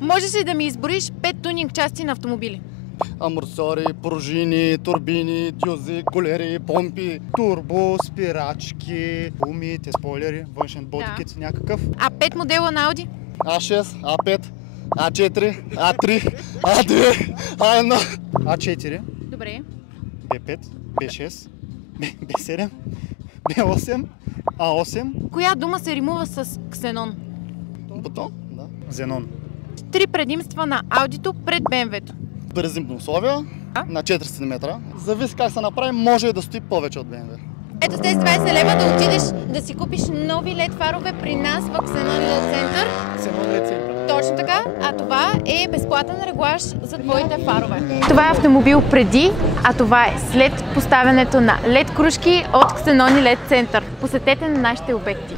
Можеш ли да ми избориш 5 тунинг части на автомобили? Амортисьори, пружини, турбини, дюзи, колери, помпи, турбо, спирачки, гумите, спойлери, външен бодикит някакъв. А 5 модела на Audi? А6, А5, А4, А3, А2, А1, А4, Добре. Б5, Б6, Б7, Б8, А8. Коя дума се римува с ксенон? Бутон, да. Зенон. 3 предимства на Audi пред BMW-то. При зимни условия на 400 метра. Зависи как се направи, може да стои повече от BMW. Ето с тези 20 лева да отидеш да си купиш нови LED фарове при нас в Xenon LED Center. Xenon LED Center. Точно така, а това е безплатен реглаж за твоите фарове. Това е автомобил преди, а това е след поставянето на LED кружки от Xenon LED Center. Посетете на нашите обекти.